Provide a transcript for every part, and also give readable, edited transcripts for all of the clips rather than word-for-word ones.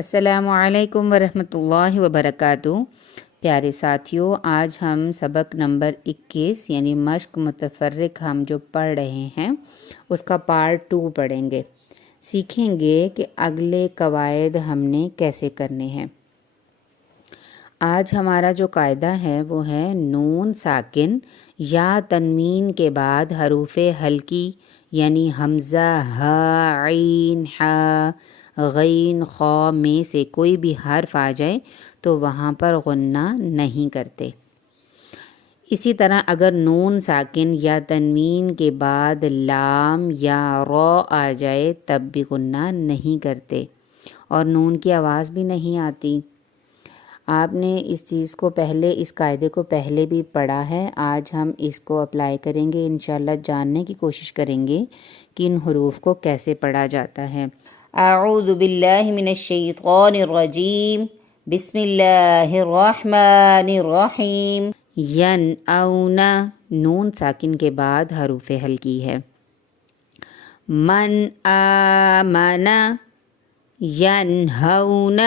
السلام علیکم ورحمۃ اللہ وبرکاتہ۔ پیارے ساتھیوں، آج ہم سبق نمبر 21 یعنی مشق متفرق ہم جو پڑھ رہے ہیں اس کا پارٹ 2 پڑھیں گے۔ سیکھیں گے کہ اگلے قواعد ہم نے کیسے کرنے ہیں۔ آج ہمارا جو قاعدہ ہے وہ ہے نون ساکن یا تنوین کے بعد حروف ہلکی یعنی حمزہ، ہ، عین، ح، غین، خا میں سے کوئی بھی حرف آ جائے تو وہاں پر غنہ نہیں کرتے۔ اسی طرح اگر نون ساکن یا تنوین کے بعد لام یا را آ جائے تب بھی غنہ نہیں کرتے اور نون کی آواز بھی نہیں آتی۔ آپ نے اس چیز کو پہلے، اس قاعدے کو پہلے بھی پڑھا ہے۔ آج ہم اس کو اپلائی کریں گے، انشاءاللہ جاننے کی کوشش کریں گے کہ ان حروف کو کیسے پڑھا جاتا ہے۔ اعوذ باللہ من الشیطان الرجیم، بسم اللہ الرحمن الرحیم۔ ینعون، نون ساکن کے بعد حروف ہلکی ہے۔ من آمن، ینہون،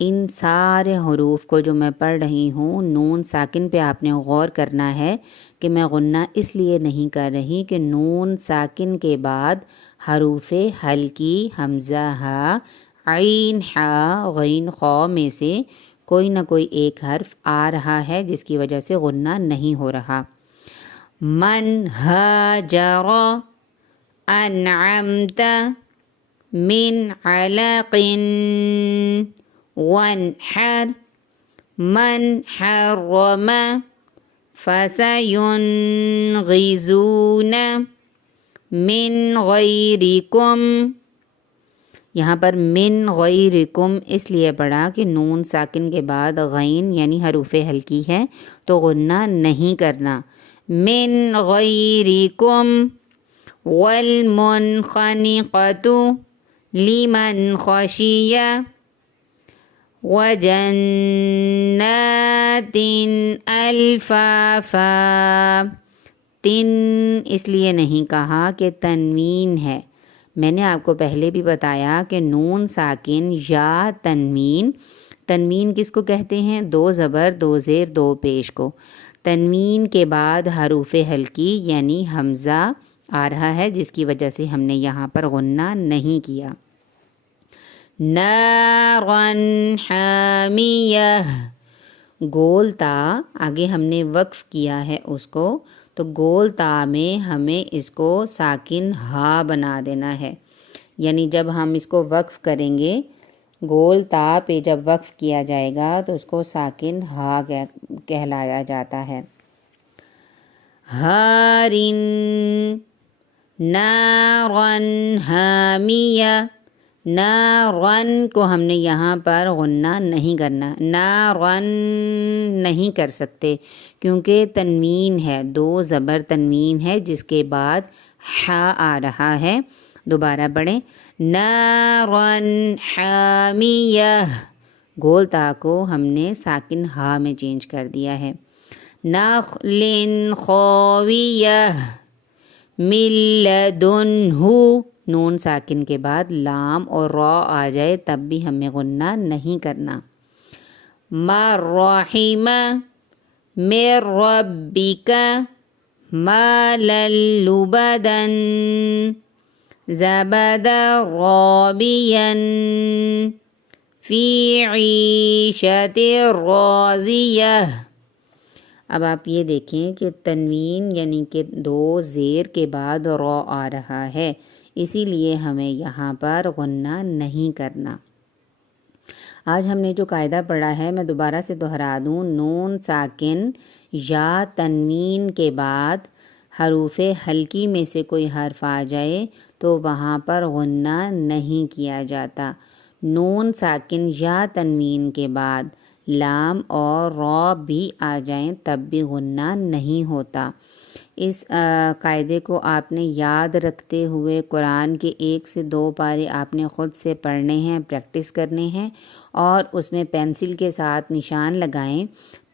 ان سارے حروف کو جو میں پڑھ رہی ہوں نون ساکن پہ آپ نے غور کرنا ہے کہ میں غنہ اس لیے نہیں کر رہی کہ نون ساکن کے بعد حروف ہلکی حمزہ، ہ، عین، ح، غین، خا میں سے کوئی نہ کوئی ایک حرف آ رہا ہے جس کی وجہ سے غنہ نہیں ہو رہا۔ من ہاجر، انعمت، من علق، وانحر، من حرم، فسینغزون، من غیرکم۔ یہاں پر من غیرکم اس لیے پڑھا کہ نون ساکن کے بعد غین یعنی حروف ہلکی ہے تو غنہ نہیں کرنا۔ من غیرکم، والمنخنقۃ لمن خشی، وجنات الفافا۔ تن اس لیے نہیں کہا کہ تنوین ہے۔ میں نے آپ کو پہلے بھی بتایا کہ نون ساکن یا تنوین، تنوین کس کو کہتے ہیں؟ 2 زبر 2 زیر 2 پیش کو۔ تنوین کے بعد حروف ہلکی یعنی حمزہ آ رہا ہے جس کی وجہ سے ہم نے یہاں پر غنہ نہیں کیا۔ نارن حامیہ، گول تا آگے ہم نے وقف کیا ہے اس کو، تو گول تا میں ہمیں اس کو ساکن ہا بنا دینا ہے، یعنی جب ہم اس کو وقف کریں گے گول تا پہ جب وقف کیا جائے گا تو اس کو ساکن ہا کہلایا جاتا ہے۔ ہارن، نارن حامیہ، نارن کو ہم نے یہاں پر غنہ نہیں کرنا، نارن نہیں کر سکتے کیونکہ تنوین ہے، 2 زبر تنوین ہے جس کے بعد ح آ رہا ہے۔ دوبارہ پڑھیں، نارن حامیہ، گول تا کو ہم نے ساکن ہا میں چینج کر دیا ہے۔ نخل خاویہ، من لدنہ، نون ساکن کے بعد لام اور را آ جائے تب بھی ہمیں غنہ نہیں کرنا۔ مراحم، من ربک، مالا لبدا، زبدا رابیا، فی عیشۃ راضیہ۔ اب آپ یہ دیکھیں کہ تنوین یعنی کہ 2 زیر کے بعد را آ رہا ہے، اسی لیے ہمیں یہاں پر غنہ نہیں کرنا۔ آج ہم نے جو قاعدہ پڑھا ہے میں دوبارہ سے دہرا دوں، نون ساکن یا تنوین کے بعد حروف ہلکی میں سے کوئی حرف آ جائے تو وہاں پر غنہ نہیں کیا جاتا۔ نون ساکن یا تنوین کے بعد لام اور را بھی آ جائیں تب بھی غنہ نہیں ہوتا۔ اس قاعدے کو آپ نے یاد رکھتے ہوئے قرآن کے 1 سے 2 پارے آپ نے خود سے پڑھنے ہیں، پریکٹس کرنے ہیں اور اس میں پینسل کے ساتھ نشان لگائیں۔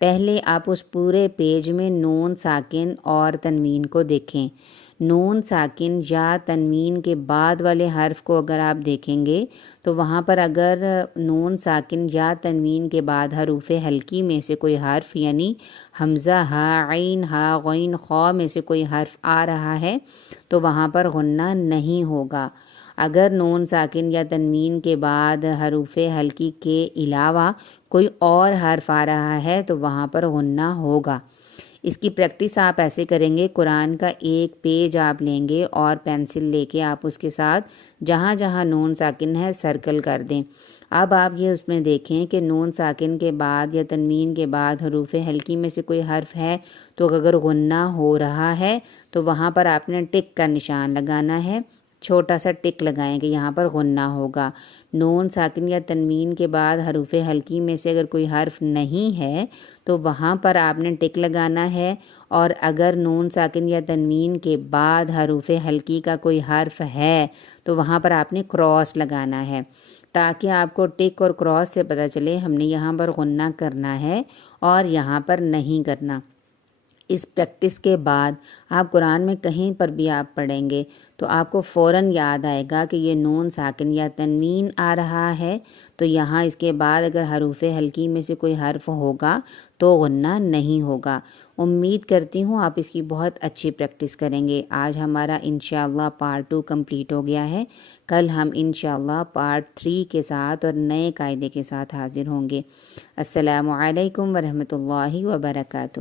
پہلے آپ اس پورے پیج میں نون ساکن اور تنوین کو دیکھیں۔ نون ساکن یا تنوین کے بعد والے حرف کو اگر آپ دیکھیں گے تو وہاں پر اگر نون ساکن یا تنوین کے بعد حروف ہلکی میں سے کوئی حرف یعنی حمزہ ہا عین ہا غین خا میں سے کوئی حرف آ رہا ہے تو وہاں پر غنہ نہیں ہوگا۔ اگر نون ساکن یا تنوین کے بعد حروف ہلکی کے علاوہ کوئی اور حرف آ رہا ہے تو وہاں پر غنہ ہوگا۔ اس کی پریکٹس آپ ایسے کریں گے، قرآن کا ایک پیج آپ لیں گے اور پینسل لے کے آپ اس کے ساتھ جہاں جہاں نون ساکن ہے سرکل کر دیں۔ اب آپ یہ اس میں دیکھیں کہ نون ساکن کے بعد یا تنوین کے بعد حروف ہلکی میں سے کوئی حرف ہے تو اگر غنہ ہو رہا ہے تو وہاں پر آپ نے ٹک کا نشان لگانا ہے، چھوٹا سا ٹک لگائیں کہ یہاں پر غنہ ہوگا۔ نون ساکن یا تنوین کے بعد حروف ہلکی میں سے اگر کوئی حرف نہیں ہے تو وہاں پر آپ نے ٹک لگانا ہے، اور اگر نون ساکن یا تنوین کے بعد حروف ہلکی کا کوئی حرف ہے تو وہاں پر آپ نے کراس لگانا ہے، تاکہ آپ کو ٹک اور کراس سے پتہ چلے ہم نے یہاں پر غنہ کرنا ہے اور یہاں پر نہیں کرنا۔ اس پریکٹس کے بعد آپ قرآن میں کہیں پر بھی آپ پڑھیں گے تو آپ کو فوراً یاد آئے گا کہ یہ نون ساکن یا تنوین آ رہا ہے تو یہاں اس کے بعد اگر حروف ہلکی میں سے کوئی حرف ہوگا تو غنہ نہیں ہوگا۔ امید کرتی ہوں آپ اس کی بہت اچھی پریکٹس کریں گے۔ آج ہمارا انشاءاللہ پارٹ 2 کمپلیٹ ہو گیا ہے، کل ہم انشاءاللہ پارٹ 3 کے ساتھ اور نئے قاعدے کے ساتھ حاضر ہوں گے۔ السلام علیکم ورحمۃ اللہ وبرکاتہ۔